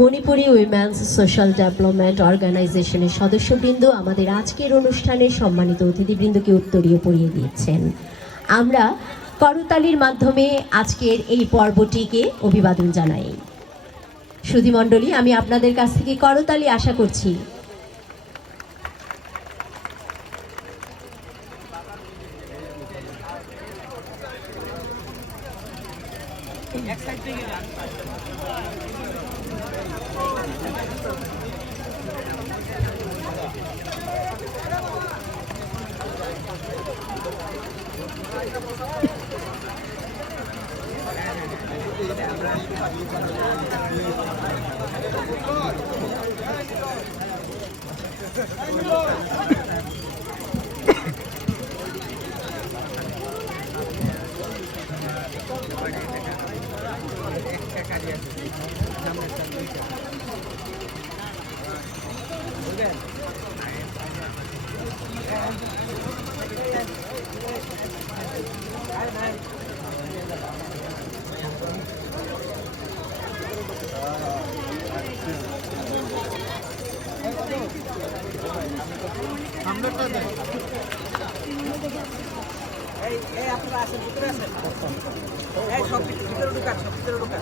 Manipuri women's social development অর্গানাইজেশনের সদস্যবৃন্দ আমাদের আজকের অনুষ্ঠানে সম্মানিত অতিথিবৃন্দকে উত্তরীয় পরিয়ে দিয়েছেন। আমরা করতালির মাধ্যমে আজকের এই পর্বটিকে অভিবাদন জানাই। সুধীমণ্ডলী, আমি আপনাদের কাছ থেকে করতালি আশা করছি। এই আপনারা আসেন, ভিতরে আসেন। এই সব ভিতরে ঢুকান, সব ভিতরে ঢুকান।